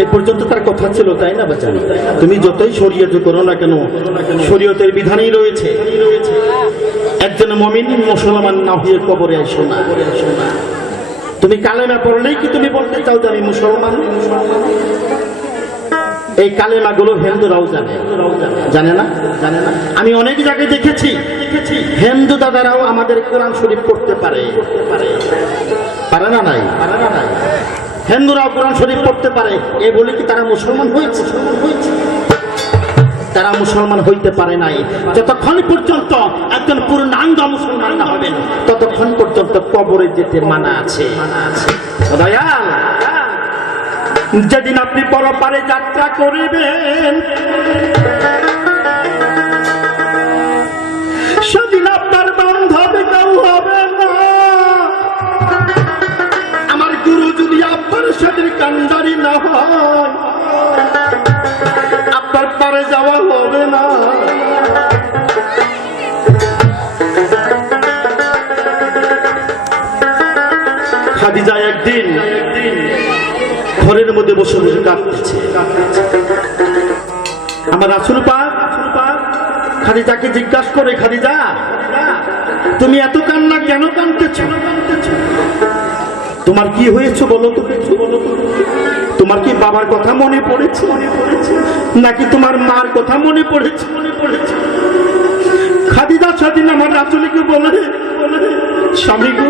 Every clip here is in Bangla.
এই পর্যন্ত তার কথা ছিল, তাই না বাচ্চা? তুমি যতই শরীয়ত করো না কেন, শরীয়তের বিধানই রয়েছে, একজন মুমিন মুসলমান না হয়ে কবরে আসো না। তুমি কালেমা পড়লেই কি তুমি বলতে চাও যে আমি মুসলমান? এই কালেমাগুলো হিন্দুরাও জানে, জানে না? জানে না? আমি অনেক জায়গায় দেখেছি হিন্দু দাদারাও আমাদের কোরআন শরীফ পড়তে পারে, পারে না? নাই হিন্দুরাও কোরআন শরীফ পড়তে পারে, এ বলে কি তারা মুসলমান হয়েছে? তারা মুসলমান হইতে পারে নাই। যতক্ষণ পর্যন্ত একজন পূর্ণাঙ্গ মুসলমান না হবেন ততক্ষণ পর্যন্ত কবরে যেতে মানা আছে। দয়াল, যেদিন আপনি পরপারে যাত্রা করিবেন সেদিন আপনার বান্ধব কেউ হবে না। আমার গুরু যদি আপনার সেদিন কান্ডারি না হয় আপনার পারে যাওয়া হবে না। খাদিজা একদিন ঘরের মধ্যে বসে বসে কাঁদতেছে। আমার রাসূল পাক খাদিজাকে জিজ্ঞাসা করে, খাদিজা তুমি এত কান্না কেন কাঁদতেছ? তোমার কি হয়েছে বলো তো, তোমার কি বাবার কথা মনে পড়েছে নাকি তোমার মার কথা মনে পড়েছে? খাদিজা সেদিন আমার রাসূলকে বলে, স্বামী গো,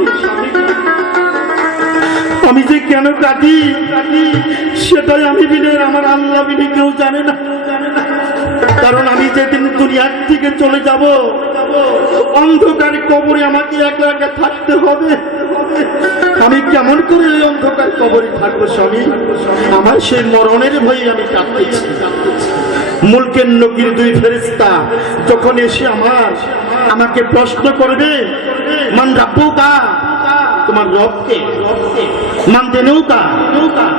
আমি যে কেন কাঁদি সেটাই আমি বিনে আমার আল্লাহ বিনে কেউ জানে না। কারণ আমি যেদিন দুনিয়ার থেকে চলে যাব অন্ধকার কবরে আমাকে একা একা থাকতে হবে। আমি কেমন করে ওই অন্ধকার কবরে থাকবো স্বামী? আমার সেই মরণের ভয়ে আমি কাঁদতেছি। মুলকের নকির দুই ফেরেশতা যখন এসে আমাকে প্রশ্ন করবে, মান রাব্বুকা, তোমার রবকে, মান দিনুকা,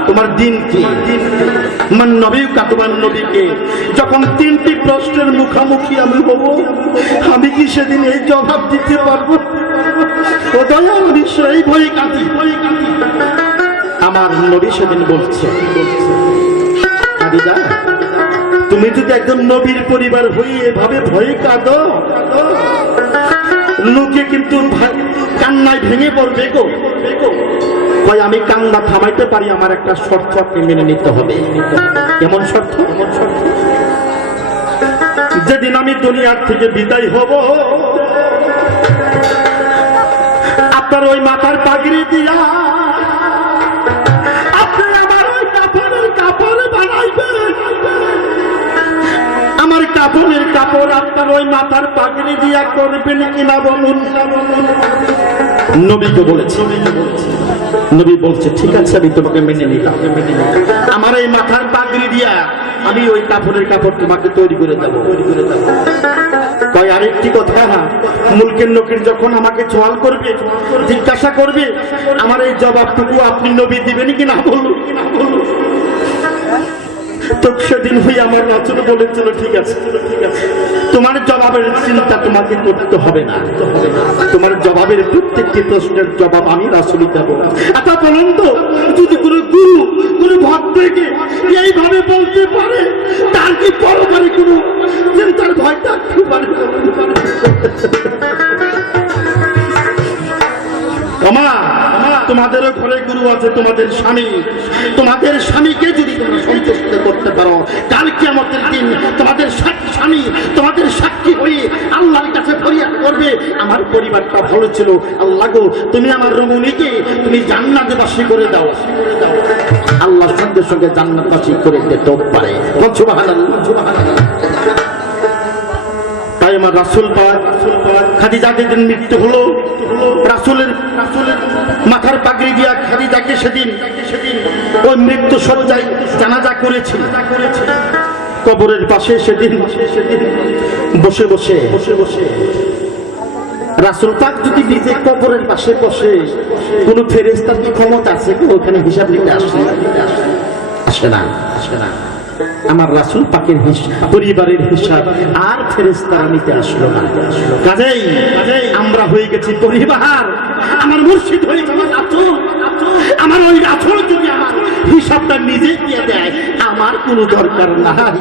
তোমার দিন কি, মান নবীকা, তোমার নবীকে, যখন তিনটি প্রশ্নের মুখোমুখি আমি হব, আমি কি সেদিন এই জবাব দিতে পারবো? ও দয়াল, আমি সেই ভয়ে কাঁদি। আমার নবী সেদিন বলছে, খাদিজা তুমি যদি একজন নবীর পরিবার হয়ে এভাবে ভয়ে কাঁদো লোকে কিন্তু কান্নায় ভেঙে পড়বে গো। ভাই আমি কান্না থামাইতে পারি, আমার একটা শর্ত আপনি মেনে নিতে হবে। কেমন শর্ত? যেদিন আমি দুনিয়ার থেকে বিদায় হব আপনার ওই মাথার পাগড়ি দিয়া আপনি আমার ওই কাপড়ের কাপড় বানাইবেন। আমার কাপড়ের কাপড় আপনার ওই মাথার পাগড়ি দিয়া করবেন কিনা বলুন? নবীকে বলেছে, নবী বলছে ঠিক আছে আমি তোমাকে মেনে নিলাম। আমার এই মাথার পাগড়ি দিয়া আমি ওই কাপড়ের কাপড় তোমাকে তৈরি করে দেবো। তাই আরেকটি কথা, মুলকের নকির যখন আমাকে সওয়াল করবে, জিজ্ঞাসা করবে, আমার এই জবাবটুকু আপনি নবী দিবেন কিনা বলুন? তো সেদিন হয়ে আমার রাসূল বলেছিল, ঠিক আছে তোমার জবাবের চিন্তা তোমাকে করতে হবে না, তোমার জবাবের প্রত্যেকটি প্রশ্নের জবাব আমি রাসূলই দেব। আচ্ছা বলুন তো, যদি কোনো গুরু কোনো ভক্তকে এইভাবে বলতে পারে তার কি পরপারে কোনো চিন্তার ভয় থাকতে পারে? তোমাদেরও ঘরে গুরু আছে, তোমাদের স্বামীকে যদি তোমরা সন্তুষ্ট করতে পারো, কাল কিয়ামতের দিন তোমাদের স্বামী তোমাদের সাক্ষী হয়ে আল্লাহর কাছে ফরিয়াদ করবে, আমার পরিবারটা ভালো ছিল, আল্লাহ গো তুমি আমার রমণীকে তুমি জান্নাতবাসী করে দাও। আল্লাহ সঙ্গে সঙ্গে জান্নাতবাসী করে দিতেও পারে। সুবহানাল্লাহ, সুবহানাল্লাহ। তাই আমার রাসূল পাক খাদিজার যেদিন মৃত্যু হলো, রাসূলের মাথার পাগড়ি দিয়া খাদিজাকে সেদিন ওই মৃত্যু সজ্জায় জানাজা করেছিল। কবরের পাশে সেদিন বসে বসে রাসূল পাক যদি নিজে কবরের পাশে বসে, কোন ফেরেশতার কি ক্ষমতা আছে ওখানে হিসাব নিতে? আসে না। আমার রাসূল পাকের পরিবারের হিসাব আর ফেরেশতারা নিতে আসলো না। কাজেই আমরা হয়ে গেছি পরিবার, আমার মুর্শিদ হয়ে গেছে রাসূল। আমার ওই রাসূল যদি আমার হিসাবটা নিজেই দিয়ে দেয়, আমার কোনো দরকার নাই।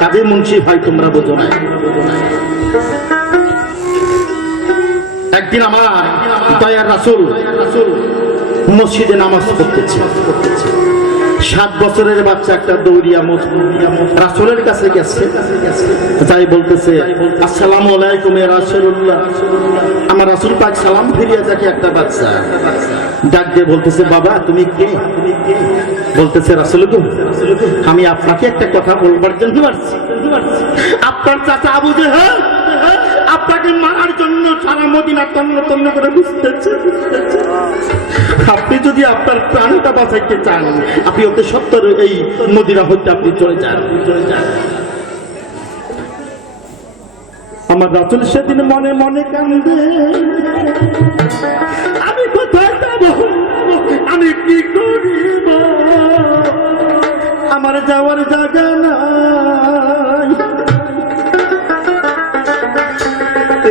কাজে মুন্সি ভাই তোমরা বোঝো না। একদিন আমার দয়ার রাসূল মসজিদে নামাজ পড়তেছে। 7 বছরের বাচ্চা একটা দৌড়িয়া রাসূলের কাছে গেছে, যাই বলতেছে আসসালামু আলাইকুম ইয়া রাসূলুল্লাহ। আমার রাসূল পাক সালাম ফিরিয়ে দেখে একটা বাচ্চা ডাক দিয়ে বলতেছে বাবা তুমি কে? বলতেছে রাসূল গো, আমি আপনাকে একটা কথা বলবার জন্য আসছি। আপনার চাচা আবু জেহেল আপনাকে মারার জন্য সারা মদিনা তন্ন তন্ন করে বুঝতেছে। আপনি যদি আপনার প্রাণটা বাঁচাইতে চান, আপনি অতি সত্তর এই মদিনা হইতে আপনি চলে যান। আমার রাসূল সেদিন মনে মনে কান্দে, আমি কোথায় যাব, আমি কি করিব, আমার যাওয়ার জায়গা নাই।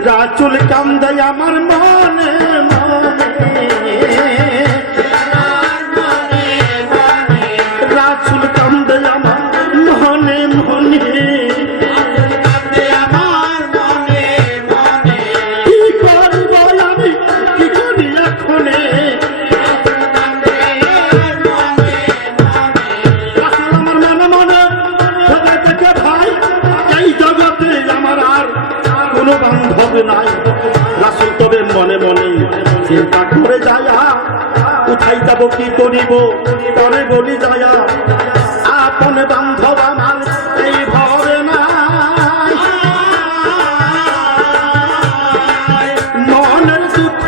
রাসূল কান্দে আমার মনে মনে, রাসূল কান্দে আমার মনে মনে, কি করব আমি, কি করি এখনে। রাসূল আমার মনে মনে ভেবে দেখে ভাই এই জগতে আমার আর কোনো বান্ধব নাই। রাসূল তবে মনে মনে চিন্তা করে যায়, কোথায় যাব কি করিব, পরে বলি যায় আপন বান্ধব আমার এই ভবে নাই। মনের দুঃখ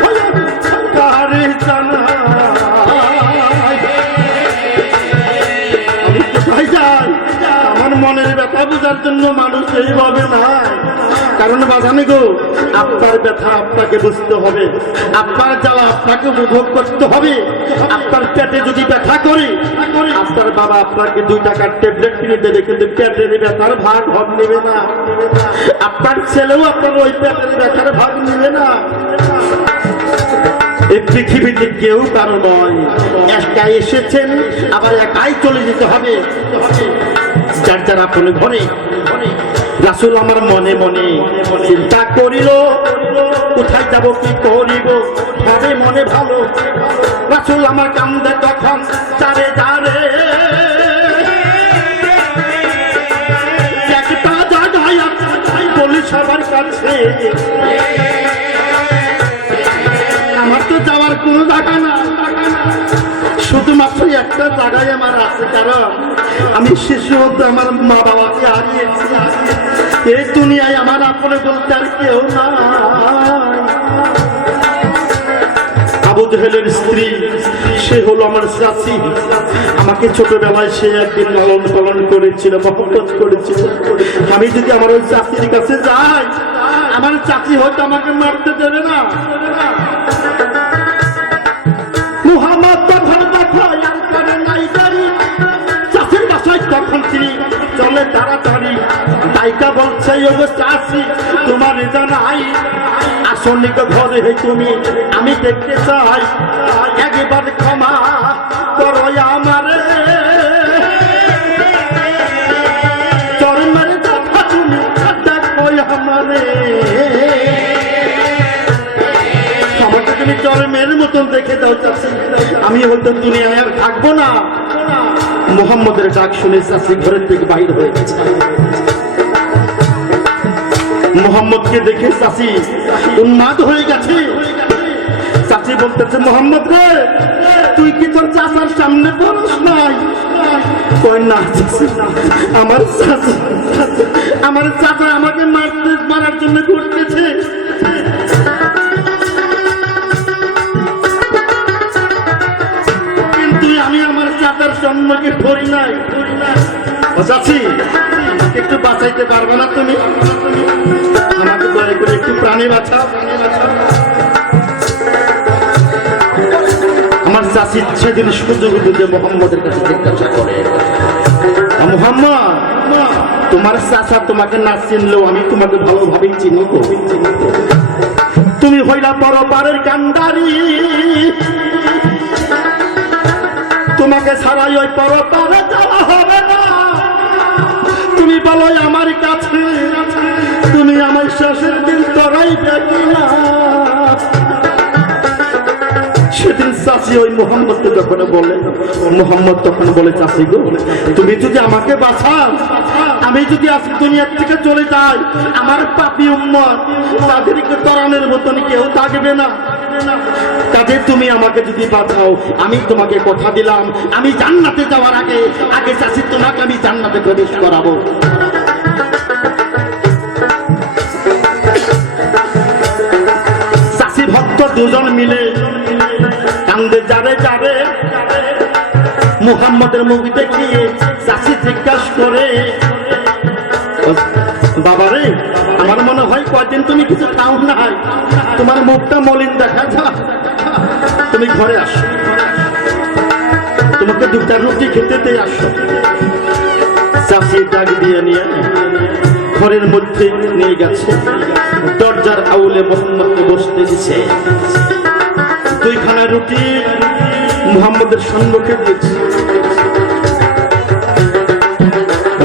কারে জানাই, আমি কোথায় যাই, আমার মনের ব্যথা বোঝার জন্য মানুষ এইভাবে নাই। কারণ বাজানে গো, আপনার ব্যথা আপনাকে বুঝতে হবে, আপনার জ্বালা আপনাকে উপভোগ করতে হবে। আপনার পেটে যদি ব্যথা করে, আপনার বাবা আপনাকে 2 টাকার ট্যাবলেট কিনে দেবে, কিন্তু পেটের ব্যথার ভাগ নেবে না। আপনার ছেলেও আপনার ওই পেটের ব্যথার ভাগ নেবে না। এই পৃথিবীতে কেউ কারো নয়, একাই এসেছেন আবার একাই চলে যেতে হবে, যার যার আপন ঘরে। রাসূল আমার মনে মনে চিন্তা করিল, কোথায় যাব কি করিব, ভাবে মনে ভালো। রাসূল আমার কান্দে তখন চারে চারে, একটা জায়গায় বলি সবার কাছে, আমার তো যাওয়ার কোনো জায়গা না, শুধুমাত্র একটা জায়গায় আমার আছে, কারণ আমি শিশু হতে আমার মা বাবাকে হারিয়েছি। এই দুনিয়ায় আমার আপনে বলতে আর কেউ নাই। আবু জেহেলের স্ত্রী সে হলো আমার চাচি। আমাকে ছোটবেলায় সে একদিন লালন পালন করেছিল, মহব্বত করেছিল। আমি যদি আমার ওই চাচির কাছে যাই, আমার চাচি হয়তো আমাকে মারতে দেবে না। মুহাম্মদ তখন চাচির বাসায় তখন তিনি চলে তাড়াতাড়ি, তাইকা বলছে ওগো চাচি তোমার জানাই আসনিক ঘরে তুমি আমি দেখতে চাই, একবার ক্ষমা করো আমারে, চরমের দেখা তুমি দেখো আমারে, আমাকে তুমি চরমের মতন দেখে দাও চাচি, আমি হয়তো দুনিয়ায় আর থাকবো না। মুহাম্মদের ডাক শুনে চাচি ঘরের থেকে বাইর হয়ে গেছে। মুহাম্মদকে দেখে চাচি উন্মাদ হয়ে গেছে। চাচি বলতেছে মুহাম্মদ রে, তুই কি তোর চাচার সামনে পড়স নাই? কই না চাচি, আমার চাচা আমাকে মারার জন্য করতেছে। কিন্তু আমি আমার চাচার সম্মুখে ধরি নাই। ও চাচি, একটু বাঁচাইতে পারবে না তুমি? আমাকে দয়া করে একটু প্রাণী বাঁচাও। আমার চাচি সেদিন সুযোগ বুঝে মুহাম্মদের কাছে জিজ্ঞাসা করে, মুহাম্মদ তোমার চাচা তোমাকে না চিনলেও আমি তোমাকে ভালোভাবেই চিনি। তুমি হইলা পরপারের কান্ডারি, তোমাকে ছাড়াই ওই পরপারে যাওয়া হবে না। তুমি বলো আমার কাছে তুমি আমার শেষের দিন তোরাই দেখি না। সেদিন চাষি ওই মোহাম্মদকে যখন বলে, মোহাম্মদ তখন বলে, চাষি গো তুমি যদি আমাকে বাঁচাও, আমি যদি আজ দুনিয়ার থেকে চলে যাই, আমার পাপী উম্মত তাদেরকে তরানের মতন কেউ থাকবে না। কাজে তুমি আমাকে যদি বাঁচাও, আমি তোমাকে কথা দিলাম আমি জান্নাতে যাওয়ার আগে আগে চাষি তোমাকে আমি জান্নাতে প্রবেশ করাবো। চাষি ভক্ত দুজন মিলে কান্দে যাবে যাবে। মুহাম্মদের মুখ দেখিয়ে চাষি জিজ্ঞাসা করে, বাবারে আমার মনে হয় কয়দিন তুমি কিছু খাও নাই, তোমার মুখটা মলিন দেখা যায়, তুমি ঘরে আসো, তোমাকে দুটা রুটি খেতে দিয়ে আসো। চাষি ডাক দিয়ে নিয়ে ঘরের মধ্যে নিয়ে গেছে, দরজার আউলে মোহাম্মদকে বসতে দিছে। দুইখানা রুটি মুহাম্মদের সম্মুখে দিয়েছে।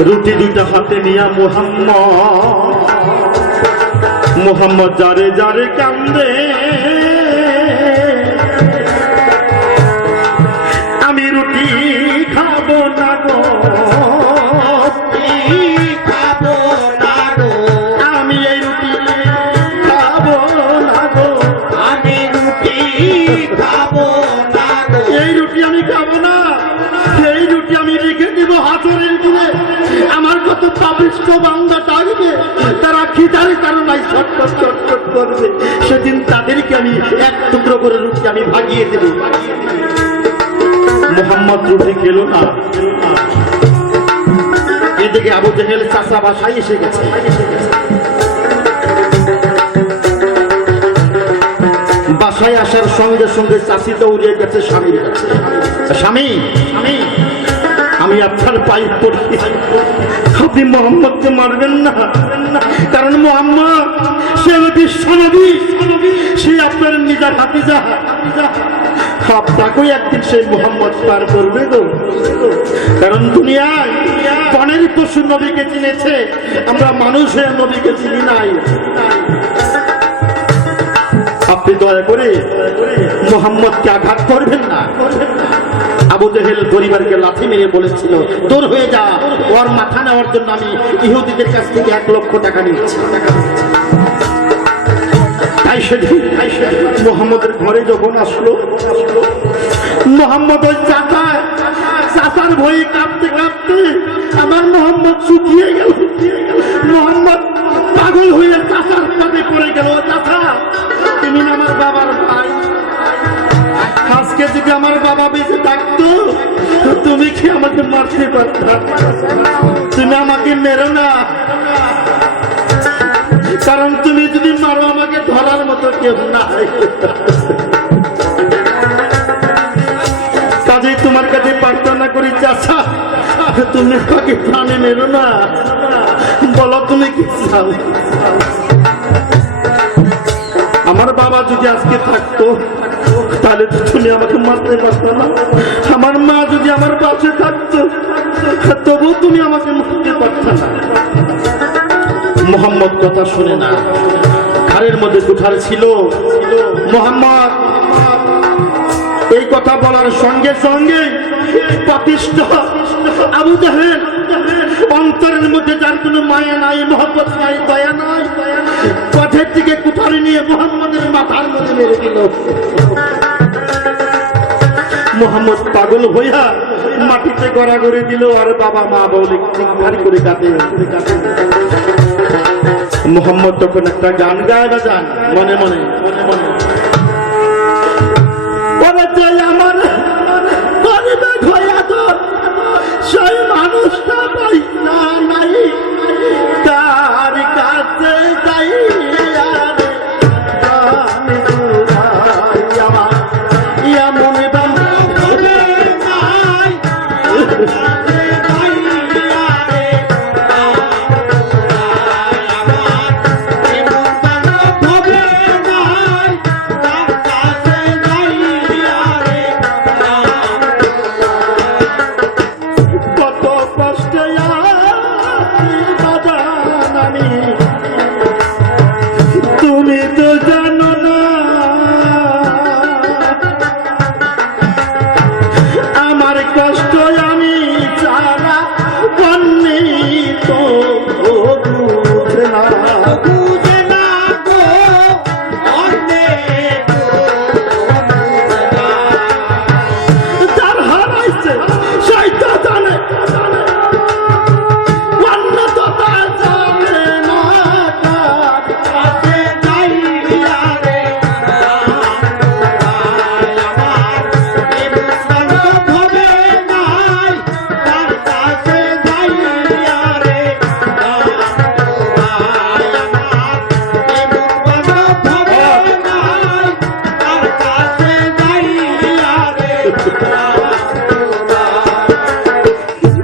রুটি দুইটা হাতে নিয়ে মুহাম্মদ যারে যারে কান্দে। আমি রুটি খাবো না গো, খাবো না গো, আমি এই রুটি খাবো না গো, আমি রুটি খাবো না গো, এই রুটি আমি খাবো না, এই রুটি আমি রেখে দিব হাতের দূরে। আমার কত পাপিষ্ঠ বান্দা থাকবে, তারা খিদার কারণে ছটফট ছটফট করবে, সেদিন তাদেরকে আমি এক টুকরো করে রুটি আমি ভাগিয়ে দেব। মুহাম্মদ রুটি খেলো না। এদিকে আবু জেহেল চাচা বাসায় এসে গেছে। বাসায় আসার সঙ্গে সঙ্গে চাষি তো উড়িয়ে গেছে স্বামীর কাছে। স্বামী আমি আপনার পায়ে পড়ি, আপনি মোহাম্মদকে মারবেন না, কারণ মোহাম্মদ সে বিশ্বনবী, সে আপনার নিজের ভাতিজা, আপনাকেও একদিন সেই মোহাম্মদ পার করবে গো। কারণ দুনিয়ায় বনের পশু নবীকে চিনেছে, আমরা মানুষের নবীকে চিনি নাই। আপনি দয়া করে মোহাম্মদকে আঘাত করবেন না। আবু জেহেল পরিবারকে লাথি মেরে বলেছিল, দূর হয়ে যা, ওর মাথা নেওয়ার জন্য আমি ইহুদিদের কাছ থেকে 1 লক্ষ টাকা নিচ্ছি। তাই সেদিন মোহাম্মদের ঘরে যখন আসলো, মোহাম্মদ ওই চাচার ভয়ে কাঁপতে কাঁপতে আমার মোহাম্মদ শুকিয়ে গেল। মোহাম্মদ পাগল হয়ে চাচার পাতে পড়ে গেল, চাচা তুমি আমার বাবার ভাই, আজকে যদি আমার বাবা বেঁচে থাকতো তুমি কি আমাকে মারতে পারতা? তুমি আমাকে মেরো না, কারণ তুমি যদি মারো আমাকে ধরার মতো কেউ নাই। কাজেই তোমার কাছে প্রার্থনা করি চাচা, তুমি আমাকে প্রাণে মেরো না, বলো তুমি কি চাও। আমার বাবা যদি আজকে থাকতো তাহলে তো তুমি আমাকে মারতে পারতো না, আমার মা যদি আমার পাশে থাকতো তবু তুমি আমাকে মারতে পারতো না। মোহাম্মদ কথা শুনে না, ঘাড়ের মধ্যে কুঠার ছিল। মোহাম্মদ এই কথা বলার সঙ্গে সঙ্গে পাপিষ্ঠ আবু জেহেল, অন্তরের মধ্যে যার কোনো মায়া নাই, মহব্বত নাই, দয়া নাই, পথের দিকে কুঠারি নিয়ে মোহাম্মদের মাথার মধ্যে মেরে দিল। মোহাম্মদ পাগল হইয়া মাটিতে গড়াগড়ি দিল, আর বাবা মা বলে চিৎকার করে কাঁদে। মোহাম্মদ তখন একটা গান গায় বাজান মনে মনে, আমার পরিবেশ হইয়া তো সেই মানুষটা পয়সা নাই, তার কাছে যাই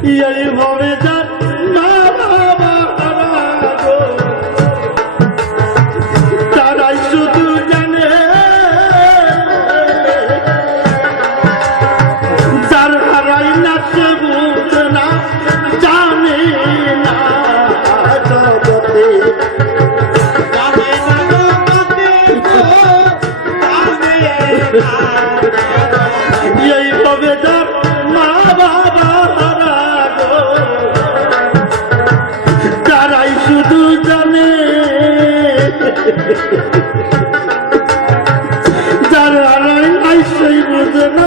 এইভাবে যার মা বাবা হারা গো, তারাই শুধু জানে, যার হারাই না সে বুঝে না, জানে না জগতে, এইভাবে যার মা বাবা হারা গো, তারাই শুধু জানে, যার হারাই নাই সেই বুঝে না,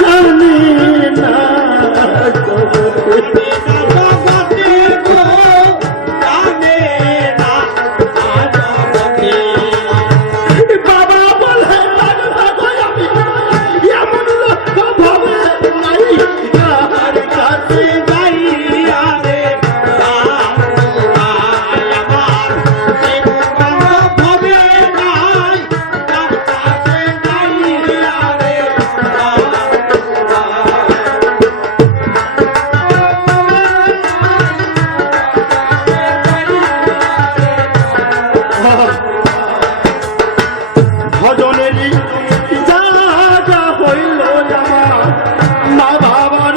জানে না জগতে। বাবা বলে এমন লোক ভাবে নাই কার কাছে ভজনেরই যা যা হইল আমার মা বাবার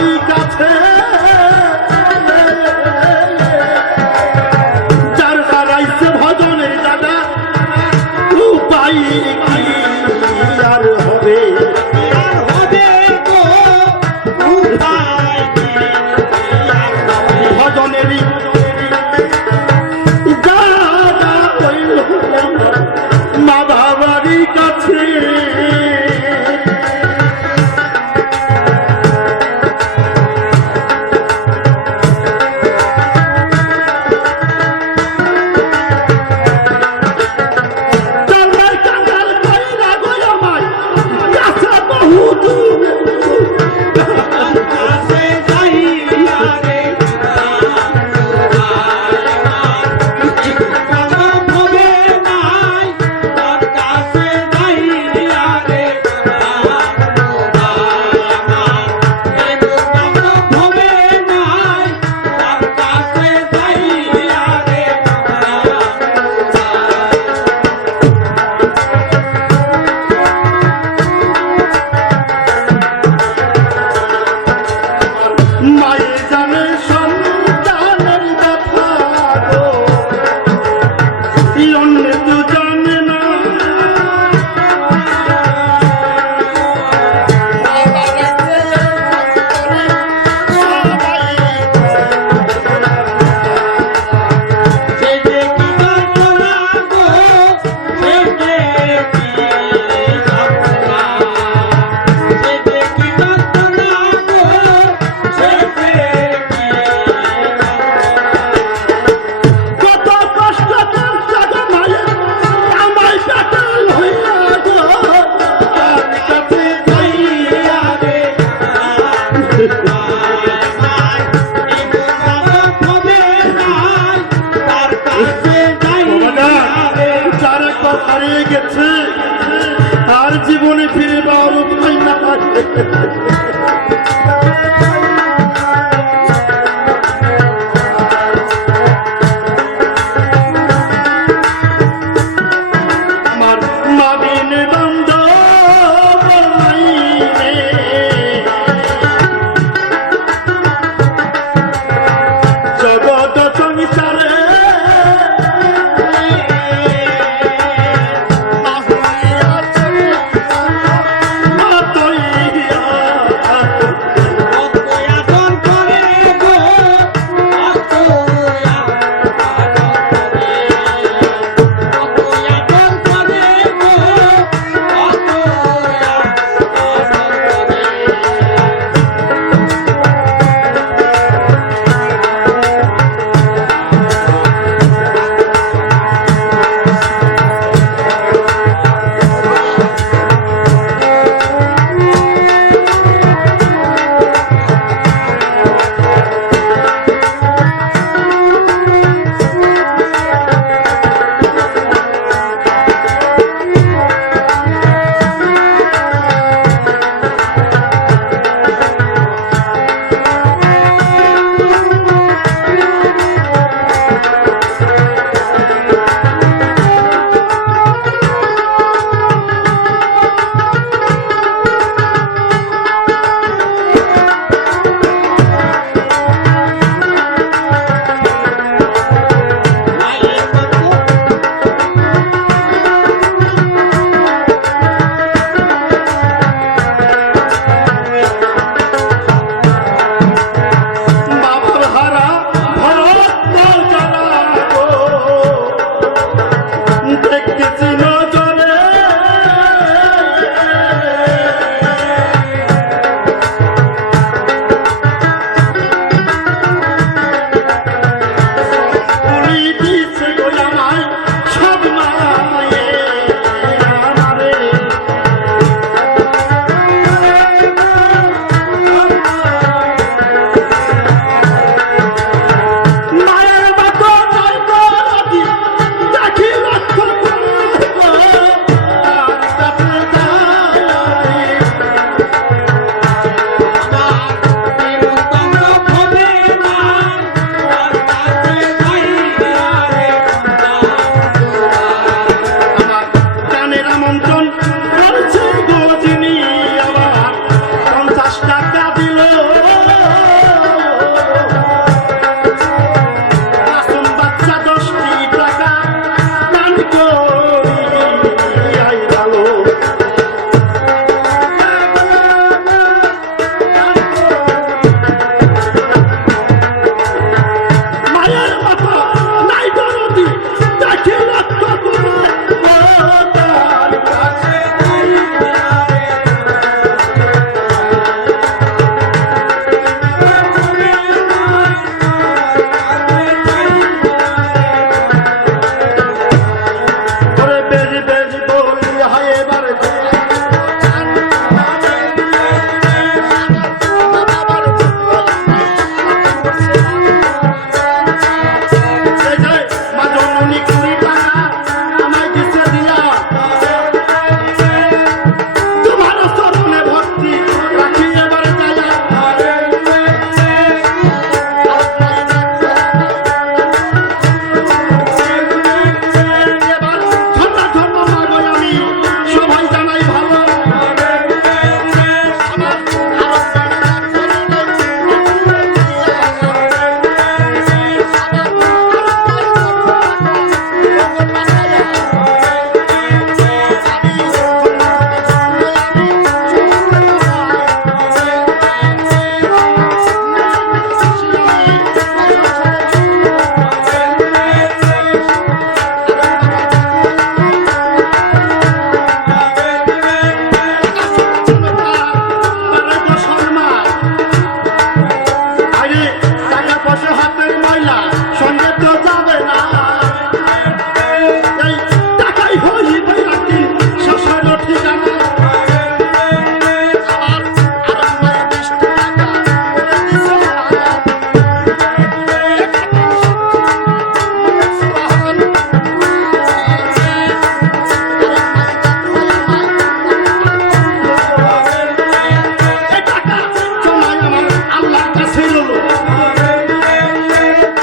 আল্লাহর কাছে রইল।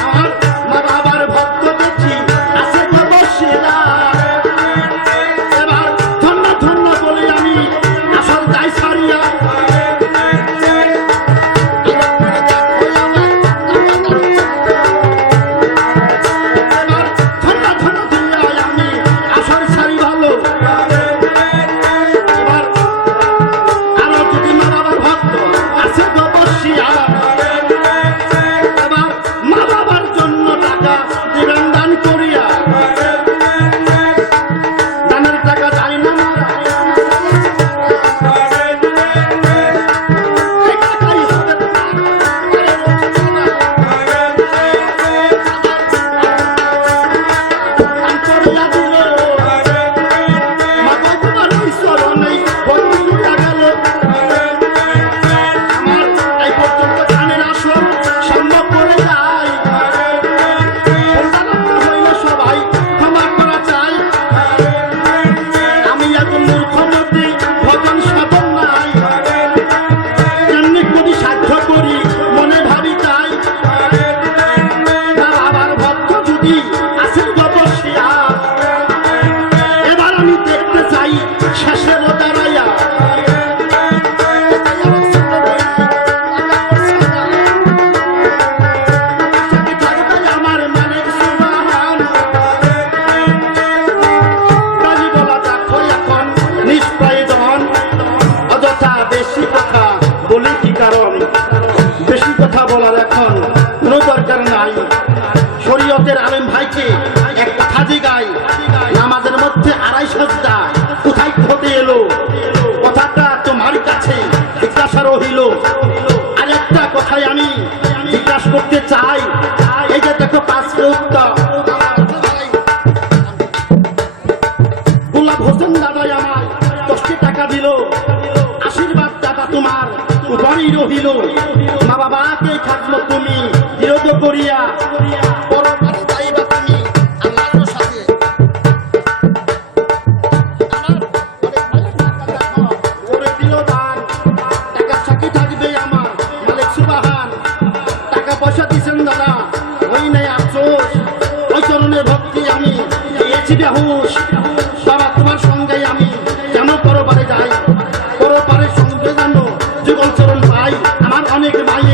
আমার মা বাবার ভক্ত দেখি আছে কত সেরা। এবার ধন্য ধন্য বলে আমি আসল যাই ছাড়িয়া। বেশি কথা বলার এখন কোনো দরকার নাই। শরীয়তের আলেম ভাইকে এক কথা জিগাই, নামাজের মধ্যে 2.5 সাজদা কোথায় হতে এলো? কথাটা তোমার কাছে জিজ্ঞাসা রহিল। আর একটা কথাই আমি জিজ্ঞাসা করতে চাই, এই যে দেখো 5 উত্তর গোলাপ হোসেন দাদাই আমায় 10 টাকা দিল, আশীর্বাদ দাদা তোমার উপরই রহিল। মা বাবাকে থাকলো তুমি বিরোধ করিয়া, পরপারে যাইবা তুমি আল্লাহর সাথে। করে দিল দান, টাকা সাথী থাকবে আমার মালিক সুবহান। টাকা পয়সা দিছেন দাদা, ওই নাই আফসোস, ওই চরণের ভক্তি আমি দিয়েছি বেহুশ। বাবা তোমার সঙ্গে আমি কেন পরপারে যাই, পরপারের সঙ্গে জানো যুগল চরণ ভাই আমার অনেক ভাই